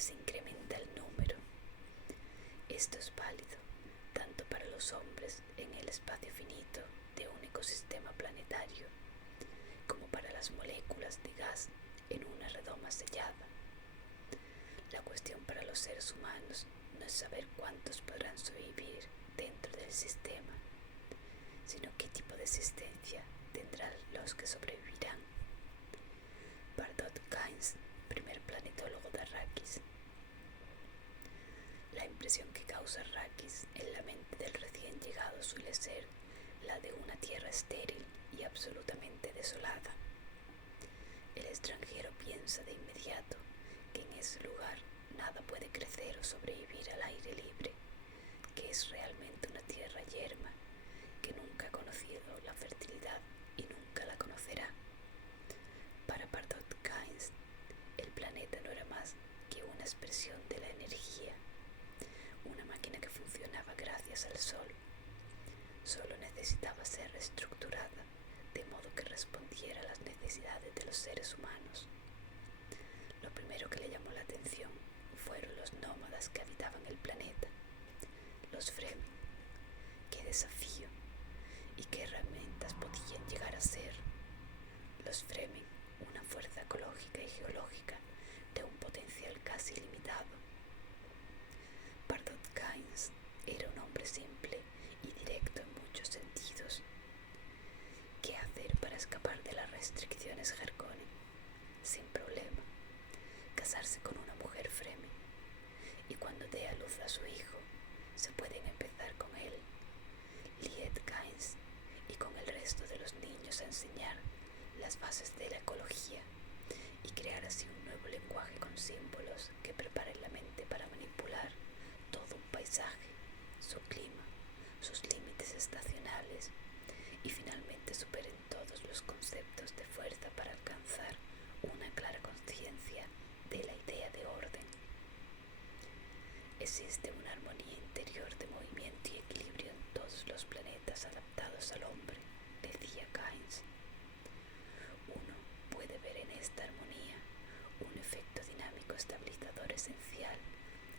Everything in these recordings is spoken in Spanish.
que se incrementa el número. Esto es válido tanto para los hombres en el espacio finito de un ecosistema planetario, como para las moléculas de gas en una redoma sellada. La cuestión para los seres humanos no es saber cuántos podrán sobrevivir dentro del sistema, sino qué tipo de existencia tendrán los que sobrevivirán. Bardot Kynes, primer planetólogo de Arrakis. La impresión que causa Arrakis en la mente del recién llegado suele ser la de una tierra estéril y absolutamente desolada. El extranjero piensa de inmediato que en ese lugar nada puede crecer o sobrevivir al aire libre, que es realmente una tierra yerma que nunca ha conocido la fertilidad y nunca la conocerá. Para Bardot Kynes, el planeta no era más que una expresión de la energía, una máquina que funcionaba gracias al sol. Solo necesitaba ser reestructurada de modo que respondiera a las necesidades de los seres humanos. Lo primero que le llamó la atención fueron los nómadas que habitaban el planeta, los Fremen. ¡Qué desafío! ¿Y qué herramientas podían llegar a ser? Los Fremen, una fuerza ecológica y geológica de un potencial casi ilimitado. Bardot Kynes era un hombre simple y directo en muchos sentidos. ¿Qué hacer para escapar de las restricciones Harkonnen? Sin problema, casarse con una mujer Fremen, y cuando dé a luz a su hijo, se pueden empezar con él, Liet Kynes, y con el resto de los niños a enseñar las bases de la ecología y crear así un nuevo lenguaje con símbolos que preparen la mente para manipular todo un paisaje, su clima, sus límites estacionales, y finalmente superen todos los conceptos de fuerza para alcanzar una clara conciencia de la idea de orden. Existe una armonía interior de movimiento y equilibrio en todos los planetas adaptados al hombre, decía Kynes. Uno puede ver en esta armonía un efecto dinámico estabilizador esencial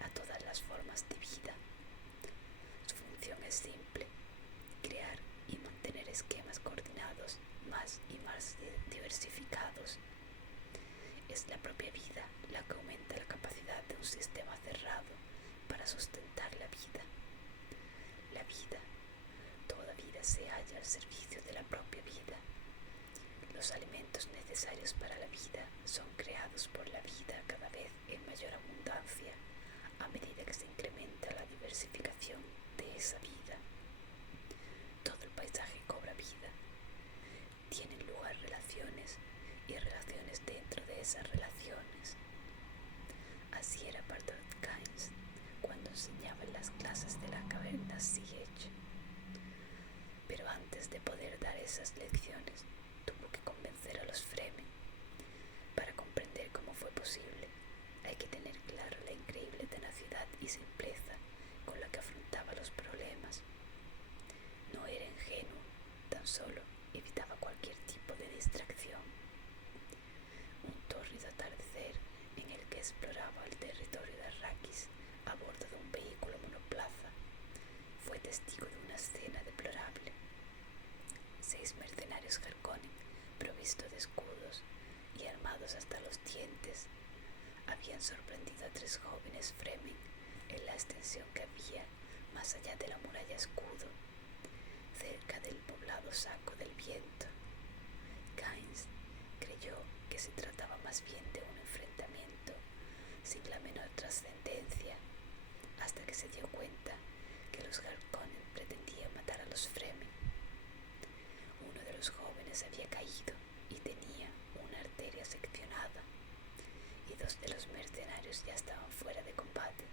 a todas las formas de vida. Su función es simple: crear y mantener esquemas coordinados más y más diversificados. Es la propia vida la que aumenta la capacidad de un sistema cerrado para sustentar la vida. La vida, toda vida se halla al servicio de la propia vida. Los alimentos necesarios para la vida son creados por la vida cada vez en mayor abundancia a medida que se incrementa la diversificación de esa vida. Todo el paisaje cobra vida. Tienen lugar relaciones y relaciones dentro de esas relaciones. Así era Bardot Kynes cuando enseñaba en las clases de la caverna Siege. Pero antes de poder dar esas lecciones, tuvo que convencer a los Fremen. Para comprender cómo fue posible, hay que tener clara la increíble tenacidad y simpleza con la que afrontaba los problemas. No era ingenuo, tan solo evitaba cualquier tipo de distracción. Un tórrido atardecer en el que exploraba el territorio de Arrakis a bordo de un vehículo monoplaza fue testigo de una escena deplorable. 6 mercenarios Harkonnen, provistos de escudos y armados hasta los dientes, habían sorprendido a 3 jóvenes Fremen en la extensión que había más allá de la muralla escudo, cerca del poblado Saco del Viento. Kynes creyó que se trataba más bien de un enfrentamiento sin la menor trascendencia, hasta que se dio cuenta que los Harkonnen pretendían matar a los Fremen. Uno de los jóvenes había caído y tenía una arteria seccionada, y 2 de los mercenarios ya estaban fuera de combate,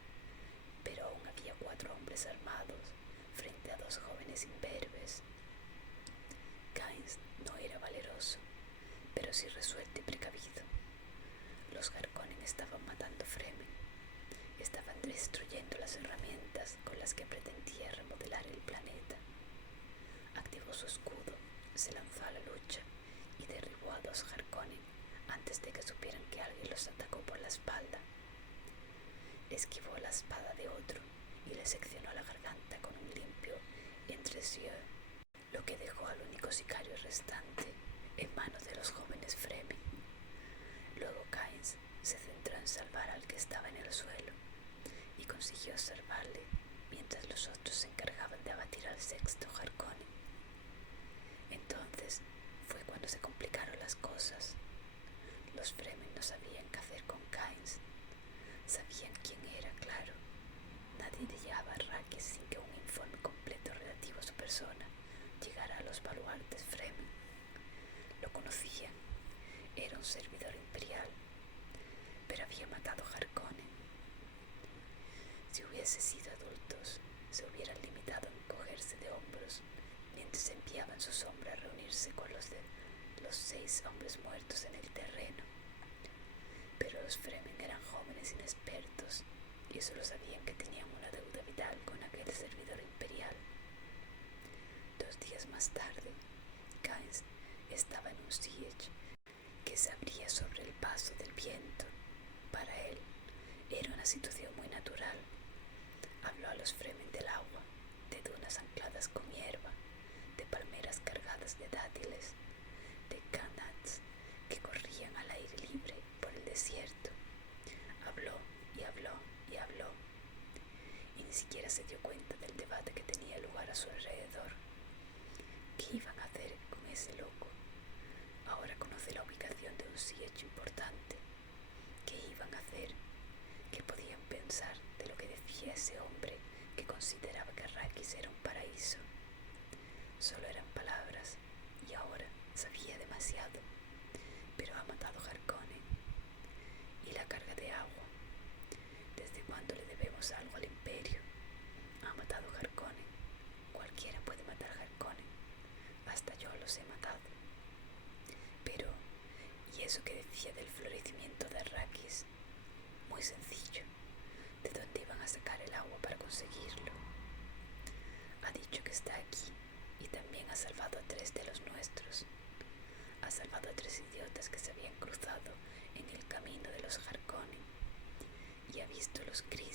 pero aún había 4 hombres armados frente a 2 jóvenes imberbes. Kynes no era valeroso, pero sí resuelto y precavido. Los Harkonnen estaban matando Fremen, estaban destruyendo las herramientas con las que pretendía remodelar el planeta. Activó su escudo, se lanzó a la lucha y derribó a 2 Harkonnen antes de que supieran que alguien los atacó por la espalda. esquivó la espada de otro y le seccionó la garganta con un limpio entresijou, lo que dejó al único sicario restante en manos de los jóvenes Fremen. Luego Kynes se centró en salvar al que estaba en el suelo y consiguió salvarle mientras los otros se encargaban de abatir al sexto Harkonnen. Entonces fue cuando se complicaron las cosas. Los Fremen no sabían qué hacer con Kynes. Sabían quién era, claro. Nadie llegaba a Arrakis sin que un informe completo relativo a su persona llegara a los baluartes Fremen. Lo conocían. Era un servidor imperial, pero había matado a Harkonnen. Si hubiese sido adultos, se hubieran limitado a encogerse de hombros mientras enviaban su sombra a reunirse con los 6 hombres muertos en el terreno. Pero los Fremen eran jóvenes inexpertos y solo sabían que tenían una deuda vital con aquel servidor imperial. 2 días más tarde, Kynes estaba en un siege que se abría sobre el paso del viento. Para él era una situación muy natural. Habló a los Fremen del agua, de dunas ancladas con hierba, de palmeras cargadas de dátiles, de kanats que corrían al aire libre por el desierto. Habló y habló y habló, y ni siquiera se dio cuenta del debate que tenía lugar a su alrededor. ¿Qué iban a hacer con ese loco? Ahora conoce la ubicación de un siege importante. ¿Qué iban a hacer? ¿Qué podían pensar de lo que decía ese hombre que consideraba que Arrakis era un paraíso? Solo eran palabras, y ahora sabía demasiado. Pero ha matado a Harkonnen. Y la carga de agua. ¿Desde cuándo le debemos algo al Imperio? Ha matado a Harkonnen. Cualquiera puede matar a Harkonnen. Hasta yo los he matado. Pero, ¿y eso que decía del florecimiento de Arrakis? Muy sencillo. ¿De dónde iban a sacar el agua para conseguirlo? Ha dicho que está aquí y también ha salvado a 3 de los nuestros. Ha salvado a 3 idiotas que se habían cruzado en el camino de los Harkonnen y ha visto los Kryn.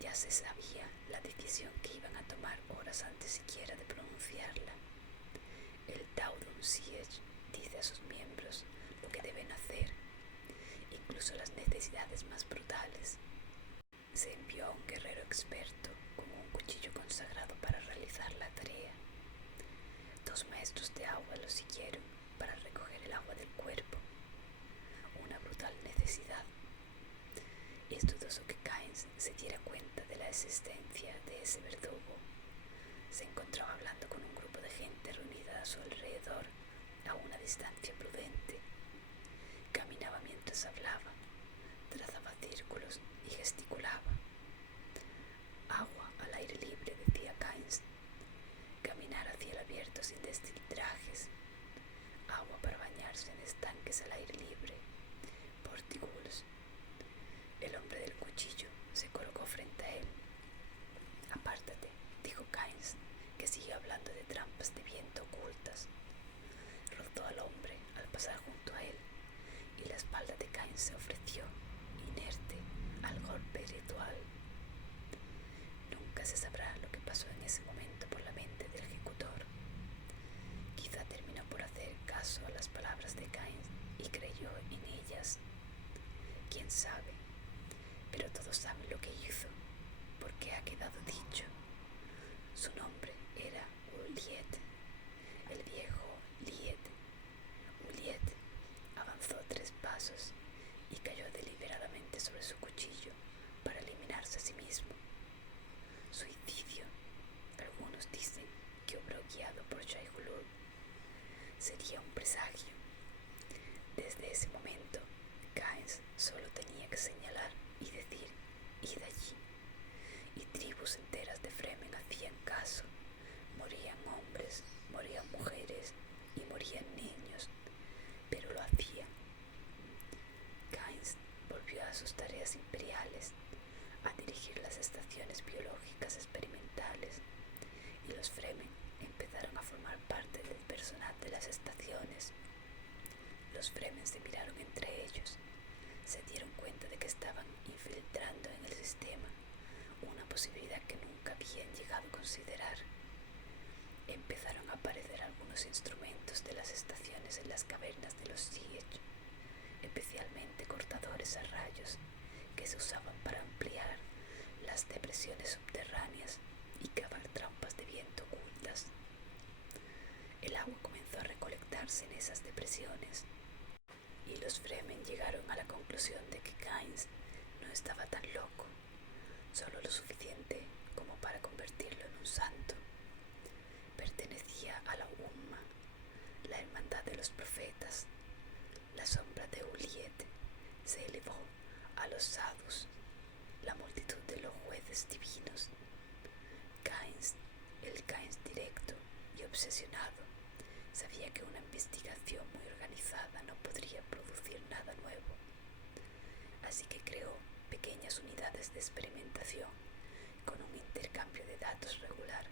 Ya se sabía la decisión que iban a tomar horas antes siquiera de pronunciarla. El Tauron Siege dice a sus miembros lo que deben hacer, incluso las necesidades más brutales. Se envió a un guerrero experto con un cuchillo consagrado para realizar la tarea. 2 maestros de agua lo siguieron para recoger el agua del cuerpo. Una brutal necesidad. Es dudoso que Kynes se diera cuenta de la existencia de ese verdugo. Se encontraba hablando con un grupo de gente reunida a su alrededor a una distancia prudente. Caminaba mientras hablaba, trazaba círculos y gesticulaba. Agua al aire libre, decía Kynes. Caminar hacia el abierto sin vestir trajes. Agua para bañarse en estanques al aire libre. Portículos. El hombre del cuchillo se colocó frente a él. Apártate, dijo Kynes, que siguió hablando de trampas de viento ocultas. Rozó al hombre al pasar junto a él, y la espalda de Kynes se ofreció, inerte, al golpe ritual. Nunca se sabrá lo que pasó en ese momento por la mente del ejecutor. Quizá terminó por hacer caso a las palabras de Kynes y creyó en ellas. ¿Quién sabe? Pero todos saben lo que hizo, porque ha quedado dicho. Su nombre era Uliet, el viejo Liet. Uliet avanzó 3 pasos y cayó deliberadamente sobre su cuchillo para eliminarse a sí mismo. Suicidio. Algunos dicen que obró guiado por Shai Hulud. Sería un presagio. Desde ese momento, Kynes solo tenía que señalar y decir, id allí. Y tribus enteras de Fremen hacían caso. Morían hombres, morían mujeres y morían niños, pero lo hacían. Kynes volvió a sus tareas imperiales, a dirigir las estaciones biológicas experimentales, y los Fremen empezaron a formar parte del personal de las estaciones. Los Fremen se miraron entre ellos, se dieron cuenta de que estaban infiltrados posibilidad que nunca habían llegado a considerar. Empezaron a aparecer algunos instrumentos de las estaciones en las cavernas de los Siege, especialmente cortadores a rayos que se usaban para ampliar las depresiones subterráneas y cavar trampas de viento ocultas. El agua comenzó a recolectarse en esas depresiones y los Fremen llegaron a la conclusión de que Kynes no estaba tan loco, solo lo suficiente como para convertirlo en un santo. Pertenecía a la Umma, la hermandad de los profetas. La sombra de Uliet se elevó a los sadhus, la multitud de los jueces divinos. Kynes, el Kynes directo y obsesionado, sabía que una investigación muy organizada no podría producir nada nuevo, así que creó pequeñas unidades de experimentación con un intercambio de datos regular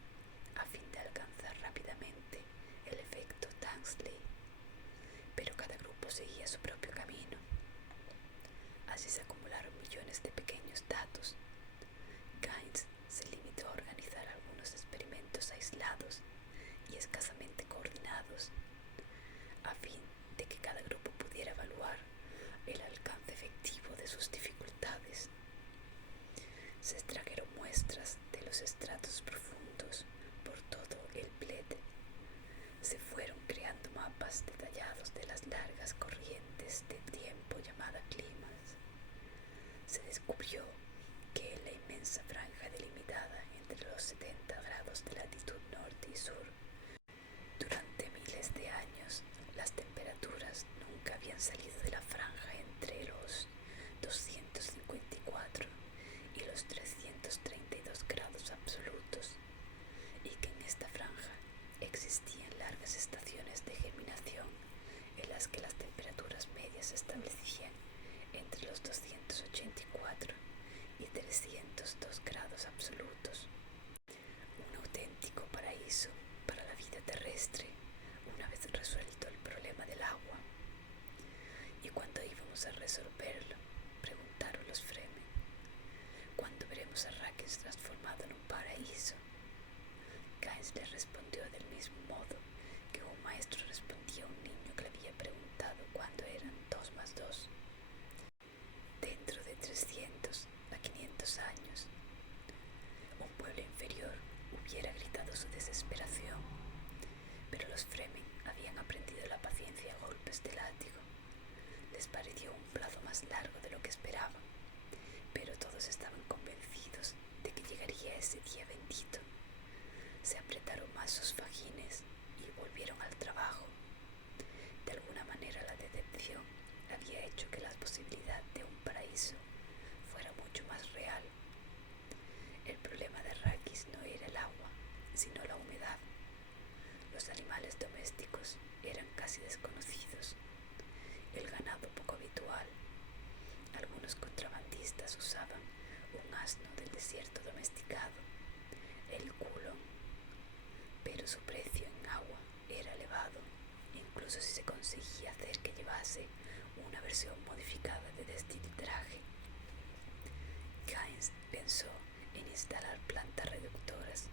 a fin de alcanzar rápidamente el efecto Tansley. Pero cada grupo seguía su propio camino. Así se acumularon millones de pequeños datos. Kynes se limitó a organizar algunos experimentos aislados y escasamente coordinados, a fin de que cada grupo pudiera evaluar el alcance efectivo de sus dificultades. Se extrajeron muestras de los estratos profundos por todo el Bled. Se fueron creando mapas detallados de las largas corrientes de tiempo llamadas climas. Se descubrió que en la inmensa franja delimitada entre los 70 grados de latitud norte y sur, durante miles de años, las temperaturas nunca habían salido de la franja entre los 254 y los 332 grados absolutos, y que en esta franja existían largas estaciones de germinación en las que las temperaturas medias se establecían entre los 284 y 302 grados absolutos. Un auténtico paraíso para la vida terrestre, una vez resuelto el problema del agua. ¿Y cuándo íbamos a resolverlo?, preguntaron los Fremen. ¿Cuándo veremos a Arrakis transformado en un paraíso? Kynes les respondió del mismo modo que un maestro respondía a un niño que le había preguntado cuándo eran 2 más 2. Dentro de 300 a 500 años, un pueblo inferior hubiera gritado su desesperación, pero los Fremen habían aprendido la paciencia a golpes de látigo. Les pareció un plazo más largo de lo que esperaban, pero todos estaban convencidos de que llegaría ese día bendito. Se apretaron más sus fajines y volvieron al trabajo. De alguna manera la decepción había hecho que la posibilidad de un paraíso fuera mucho más real. El problema de Arrakis no era el agua, sino la humedad. Los animales domésticos eran casi desconocidos, el ganado poco habitual. Algunos contrabandistas usaban un asno del desierto domesticado, el Kulon, pero su precio en agua era elevado, incluso si se conseguía hacer que llevase una versión modificada de destilaje. Kynes pensó en instalar plantas reductoras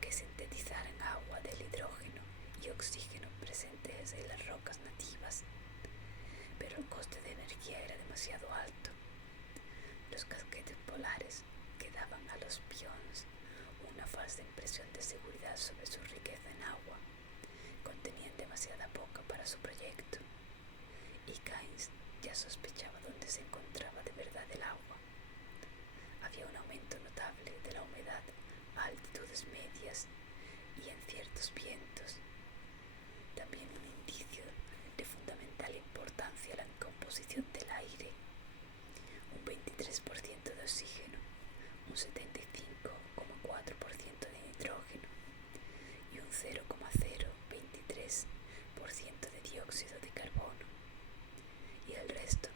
que sintetizaran agua del hidrógeno y oxígeno presentes en las rocas nativas, pero el coste de energía era demasiado alto. Los casquetes polares que daban a los pions una falsa impresión de seguridad sobre su riqueza en agua contenían demasiada poca para su proyecto, y Kynes ya sospechaba dónde se encontraba de verdad el agua. Había un aumento notable de la humedad a altitudes medias y en ciertos vientos. También un indicio de fundamental importancia la composición del aire: un 23% de oxígeno, un 75,4% de nitrógeno y un 0,023% de dióxido de carbono, y el resto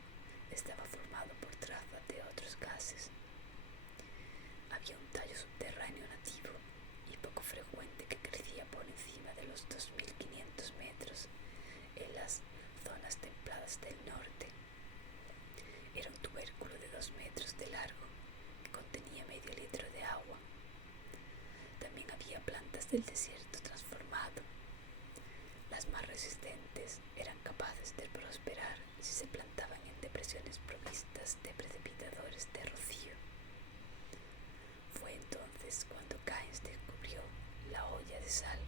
estaba formado por trazas de otros gases. Había un tallo subterráneo nativo y poco frecuente que crecía por encima de los 2500 metros en las zonas templadas del norte. Era un tubérculo de 2 metros de largo que contenía medio litro de agua plantas del desierto transformado. Las más resistentes eran capaces de prosperar si se plantaban en depresiones provistas de precipitadores de rocío. Fue entonces cuando Keynes descubrió la olla de sal.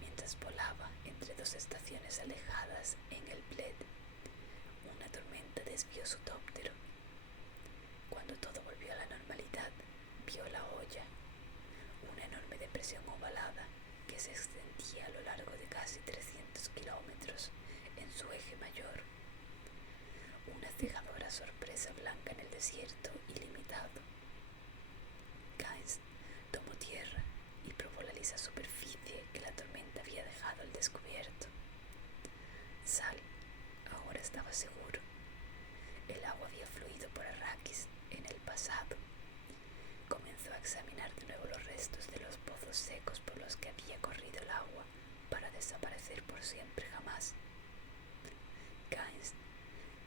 Mientras volaba entre dos estaciones alejadas en el Bled, una tormenta desvió su tóptero. Cuando todo volvió a la normalidad, vio la olla, una enorme depresión ovalada que se extendía a lo largo de casi 300 kilómetros en su eje mayor. Una cegadora sorpresa blanca en el desierto ilimitado. Keynes tomó tierra y probó la lisa superficie que la tormenta había dejado al descubierto. Sal, ahora estaba seguro. El agua había fluido por Arrakis en el pasado. Comenzó a examinar de nuevo los restos de los pozos secos por los que había corrido el agua para desaparecer por siempre jamás. Keynes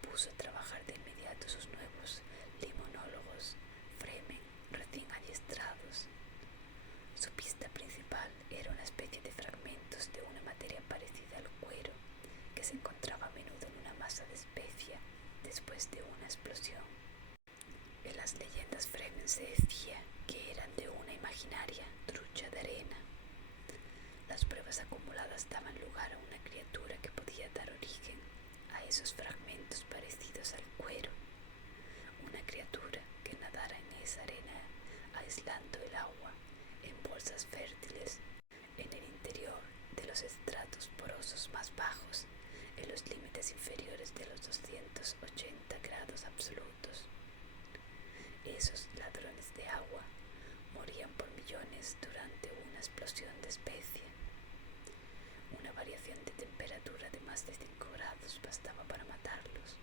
puso a trabajar de inmediato sus nuevos limonólogos Fremen recién adiestrados. Su pista principal era una especie de fragmentos de una materia parecida al cuero que se encontraba a menudo en una masa de especia después de una explosión. En las leyendas Fremen se decía que eran de una imaginaria trucha de arena. Las pruebas acumuladas daban lugar a una criatura que podía dar origen a esos fragmentos parecidos al cuero, una criatura que nadara en esa arena aislando el agua en bolsas fértiles en el interior de los estratos porosos más bajos, en los límites inferiores de los 280 grados absolutos. Esos ladrones de agua morían por millones durante una explosión de especia. Una variación de temperatura de más de 5 grados bastaba para matarlos.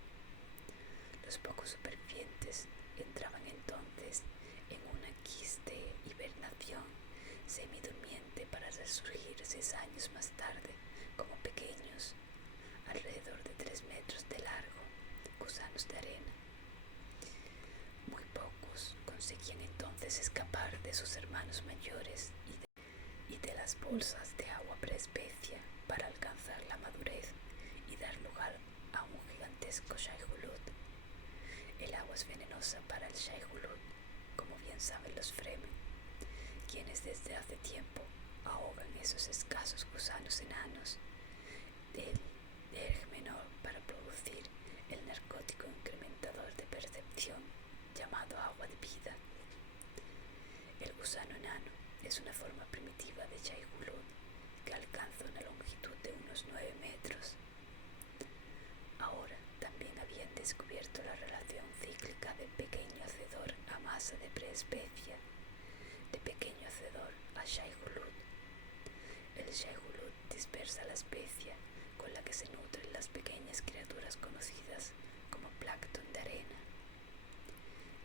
Los pocos supervivientes entraban entonces en una quiste hibernación semidurmiente para resurgir 6 años más tarde como pequeños, alrededor de 3 metros de largo, gusanos de arena. Muy pocos conseguían entonces escapar de sus hermanos mayores y de las bolsas de agua preespecia para alcanzar la madurez y dar lugar a un gigantesco Shai Hulud. El agua es venenosa para el Shai Hulud, como bien saben los Fremen, quienes desde hace tiempo ahogan esos escasos gusanos enanos del Erg Menor para producir el narcótico incrementador de percepción llamado agua de vida. El gusano enano es una forma primitiva de Shai Hulud que alcanza una longitud de unos 9 metros. Ahora también habían descubierto la relación cíclica de pequeño hacedor a masa de preespecia, de pequeño hacedor a Shai Hulud. El Shai Hulud dispersa la especia con la que se nutren las pequeñas criaturas conocidas como plancton de arena.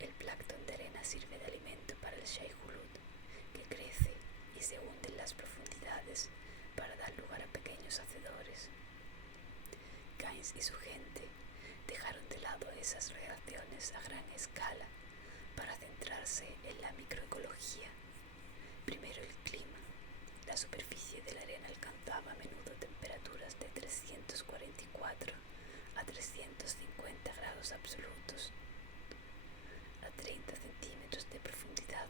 El plancton de arena sirve de alimento para el Shai Hulud, que crece y se hunde en las profundidades para dar lugar a pequeños hacedores. Keynes y su gente dejaron de lado esas reacciones a gran escala para centrarse en la microecología. Primero el clima. La superficie de la arena alcanzaba a menudo temperaturas de 344 a 350 grados absolutos. A 30 centímetros de profundidad,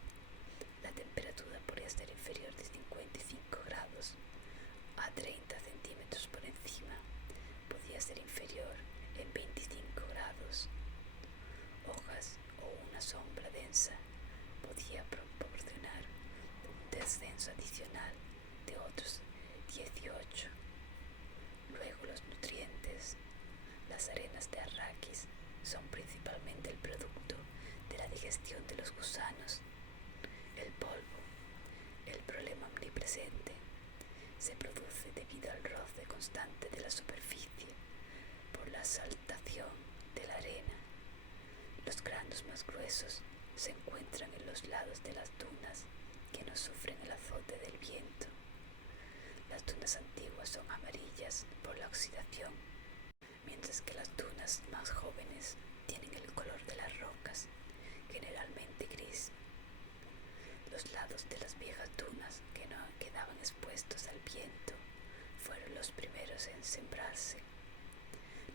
la temperatura podría ser inferior de 55 grados. A 30 centímetros por encima, podía ser inferior en 25 grados. Hojas o una sombra densa podía proporcionar un descenso adicional de otros 18. Luego los nutrientes. Las arenas de Arrakis son principalmente el producto de la digestión de los gusanos. El polvo, el problema omnipresente, se produce debido al roce constante de la superficie por la saltación de la arena. Los granos más gruesos se encuentran en los lados de las dunas que no sufren el azote del viento. Las dunas antiguas son amarillas por la oxidación, mientras que las dunas más jóvenes tienen el color de las rocas, generalmente gris. Los lados de las viejas dunas los primeros en sembrarse.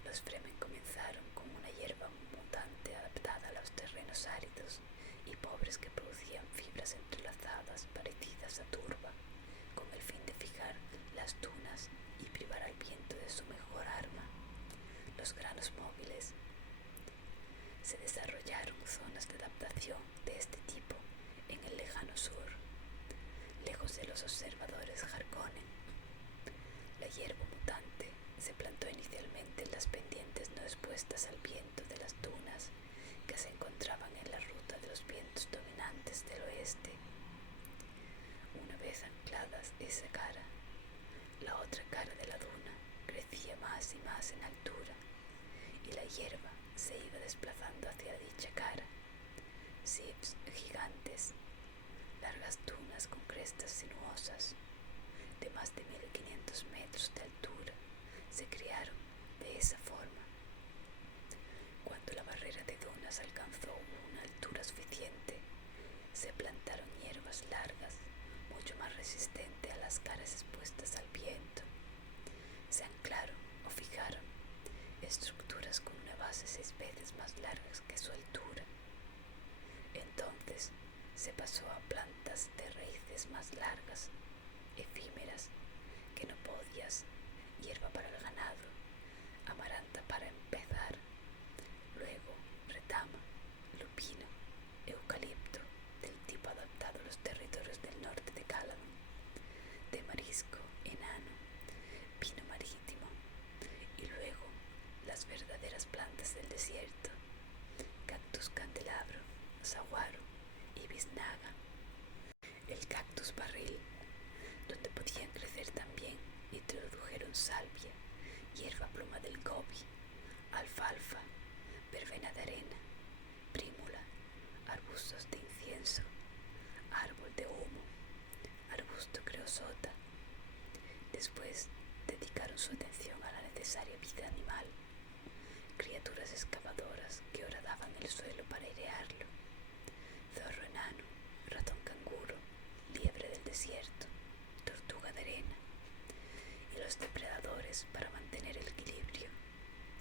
Los Fremen comenzaron con una hierba mutante adaptada a los terrenos áridos y pobres que producían fibras entrelazadas parecidas a turba, con el fin de fijar las dunas y privar al viento de su mejor arma, los granos móviles. Se desarrollaron zonas de adaptación de este tipo en el lejano sur, lejos de los observadores Harkonnen. La hierba mutante se plantó inicialmente en las pendientes no expuestas al viento de las dunas que se encontraban en la ruta de los vientos dominantes del oeste. Una vez ancladas esa cara, la otra cara de la duna crecía más y más en altura y la hierba se iba desplazando hacia dicha cara. Zips gigantes, largas dunas con crestas sinuosas de más de 1500 metros de altura se crearon de esa forma. Cuando la barrera de dunas alcanzó una altura suficiente, se plantaron hierbas largas, mucho más resistentes a las caras expuestas al viento. Se anclaron o fijaron estructuras con una base 6 veces más largas que su altura. Entonces se pasó a plantas de raíces más largas, efímeras, que no podías, hierba para el ganado, amaranta para empezar, luego retama, lupino, eucalipto, del tipo adaptado a los territorios del norte de Caladan, de marisco, enano, pino marítimo, y luego las verdaderas plantas del desierto, cactus candelabro, saguaro y biznaga. El cactus barril, donde podían crecer también, introdujeron salvia, hierba pluma del gobi, alfalfa, verbena de arena, prímula, arbustos de incienso, árbol de humo, arbusto creosota. Después dedicaron su atención a la necesaria vida animal, criaturas excavadoras que horadaban el suelo para airearlo, zorro enano, ratón canguro, liebre del desierto, tortuga de arena, y los depredadores para mantener el equilibrio,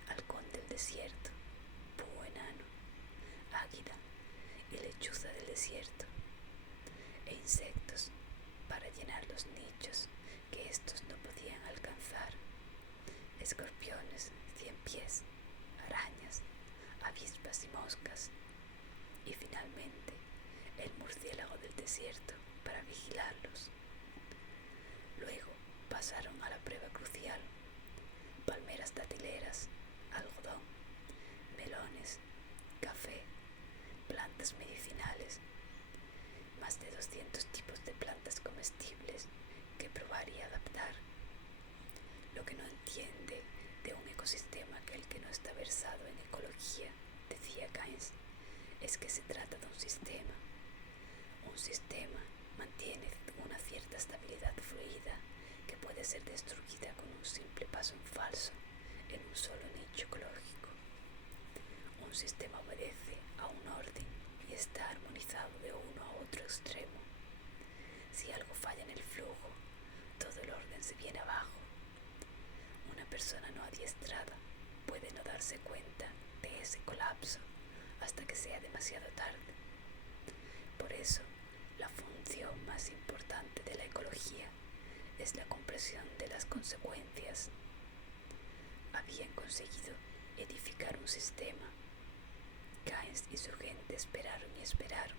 halcón del desierto, búho enano, águila y lechuza del desierto, e insectos para llenar los nichos que estos no podían alcanzar, escorpiones, 100 pies, arañas, avispas y moscas, y finalmente el murciélago del desierto para vigilarlos. Luego pasaron a la prueba crucial: palmeras datileras, algodón, melones, café, plantas medicinales, más de 200 tipos de plantas comestibles que probar y adaptar. Lo que no entiende de un ecosistema aquel que no está versado en ecología, decía Keynes, es que se trata de un sistema. Un sistema mantiene una cierta estabilidad fluida que puede ser destruida con un simple paso en falso en un solo nicho ecológico. Un sistema obedece a un orden y está armonizado de uno a otro extremo. Si algo falla en el flujo, todo el orden se viene abajo. Una persona no adiestrada puede no darse cuenta de ese colapso hasta que sea demasiado tarde. Por eso, la función más importante de la ecología es la comprensión de las consecuencias. Habían conseguido edificar un sistema. Keynes y su gente esperaron y esperaron.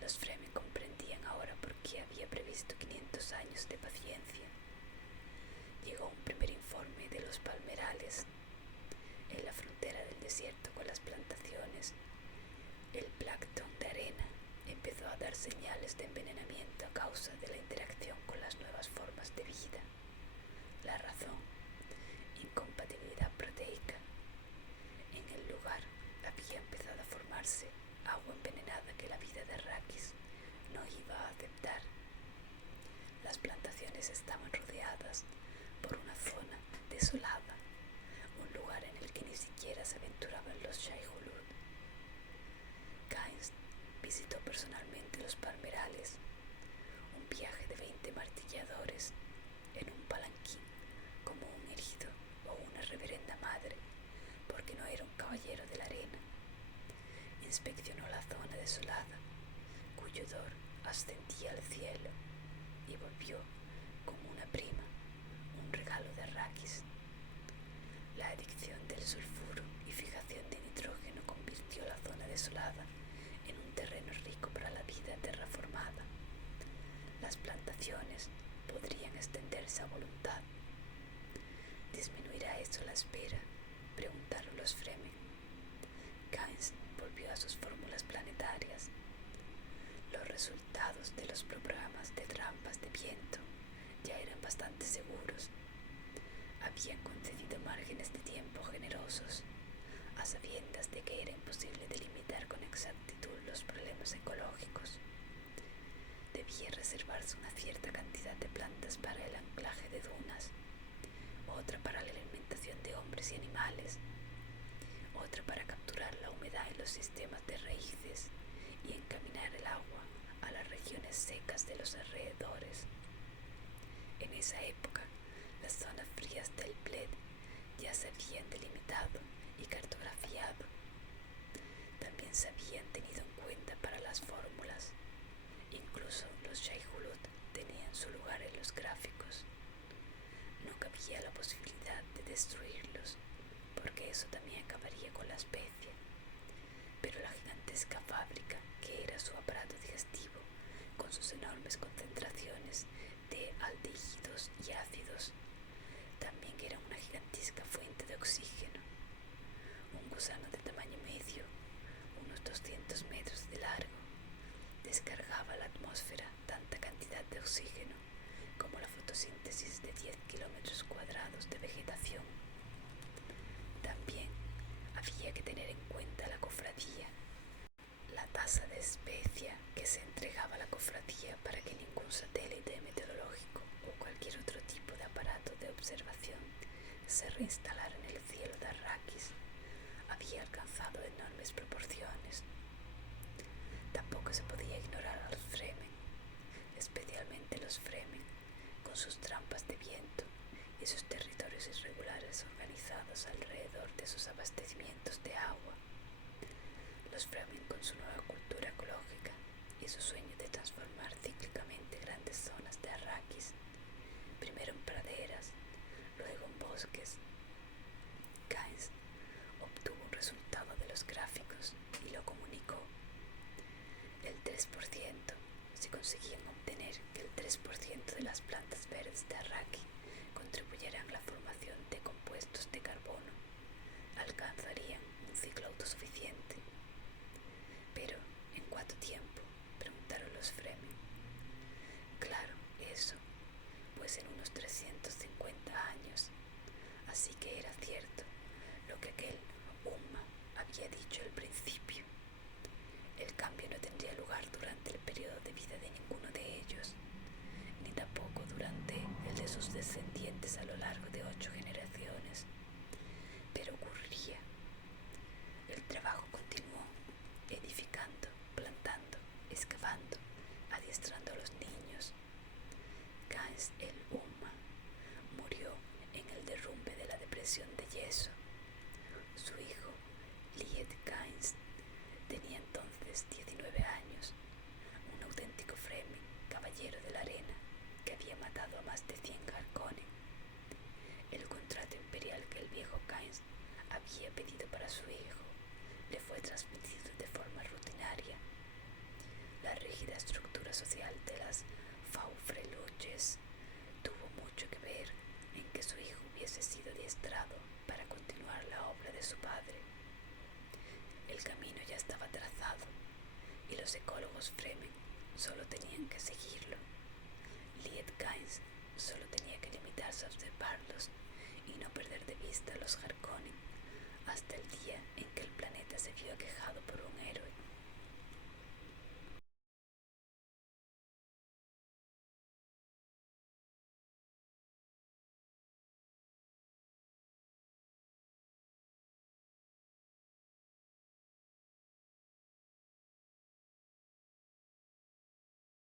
Los Fremen comprendían ahora por qué había previsto 500 años de paciencia. Llegó un primer informe de los palmerales. En la frontera del desierto con las plantaciones, el plancton de arena empezó a dar señales de envenenamiento a causa de la interacción con las nuevas formas de vida. La razón: incompatibilidad proteica. En el lugar había empezado a formarse agua envenenada que la vida de Arrakis no iba a aceptar. Las plantaciones estaban rodeadas por una zona desolada, un lugar en el que ni siquiera se aventuraban los Shai-Hulud. Keynes visitó personalmente los palmerales, un viaje de 20 martilladores en un palanquín reverenda madre, porque no era un caballero de la arena. Inspeccionó la zona desolada, cuyo odor ascendía al cielo, y volvió como una prima, un regalo de Arrakis. La adicción del sulfuro y fijación de nitrógeno convirtió la zona desolada en un terreno rico para la vida terraformada. Las plantaciones podrían extenderse a voluntad. ¿Disminuirá eso la espera?, preguntaron los Fremen. Kynes volvió a sus fórmulas planetarias. Los resultados de los programas de trampas de viento ya eran bastante seguros. Habían concedido márgenes de tiempo generosos, a sabiendas de que era imposible delimitar con exactitud los problemas ecológicos. Debía reservarse una cierta cantidad de plantas para el anclaje de dunas, otra para la alimentación de hombres y animales, otra para capturar la humedad en los sistemas de raíces y encaminar el agua a las regiones secas de los alrededores. En esa época, las zonas frías del Bled ya se habían delimitado y cartografiado. También se habían tenido en cuenta para las fórmulas. Incluso los Shai-Hulud tenían su lugar en los gráficos. No cabía la posibilidad de destruirlos, porque eso también acabaría con la especie. Pero la gigantesca fábrica, que era su aparato digestivo, con sus enormes concentraciones de aldehídos y ácidos, también era una gigantesca fuente de oxígeno. Un gusano de tamaño medio, unos 200 metros de largo, descargaba a la atmósfera tanta cantidad de oxígeno como la fotosíntesis de 10 kilómetros cuadrados de vegetación. También había que tener en cuenta la cofradía. La tasa de especia que se entregaba a la cofradía para que ningún satélite meteorológico o cualquier otro tipo de aparato de observación se reinstalara en el cielo de Arrakis había alcanzado enormes proporciones. Tampoco se podía ignorar a los Fremen, especialmente los Fremen, con sus trampas de viento y sus territorios irregulares organizados alrededor de sus abastecimientos de agua. Los Fremen, con su nueva cultura ecológica y su sueño de transformar cíclicamente grandes zonas de Arrakis, primero en praderas, luego en bosques. Kynes obtuvo un resultado de los gráficos y lo comunicó. El 3%, si conseguían obtener que el 3% de las plantas verdes de Arraki contribuyeran a la formación de compuestos de carbono, alcanzarían un ciclo autosuficiente. Pero, ¿en cuánto tiempo?, preguntaron los Fremen. Claro, eso, pues en unos 350 años. Así que era cierto lo que aquel Umma había dicho al principio. El cambio no tendría lugar durante el periodo de vida de ninguno de ellos, ni tampoco durante el de sus descendientes a lo largo de 8 generaciones. Pero ocurriría. El trabajo continuó, edificando, plantando, excavando, adiestrando a los niños. Kynes el Umma murió en el derrumbe de la depresión de yeso. Su hijo, Liet Kynes, tenía entonces 19 años, un auténtico Fremen, caballero de la arena, que había matado a más de 100 Harkonnen. El contrato imperial que el viejo Kynes había pedido para su hijo le fue transmitido de forma rutinaria. La rígida estructura social de las Faufreluches tuvo mucho que ver en que su hijo hubiese sido adiestrado para continuar la obra de su padre. El camino ya estaba trazado y los ecólogos Fremen solo tenían que seguirlo. Liet Kynes solo tenía que limitarse a observarlos y no perder de vista a los Harkonnen hasta el día en que el planeta se vio aquejado por un héroe.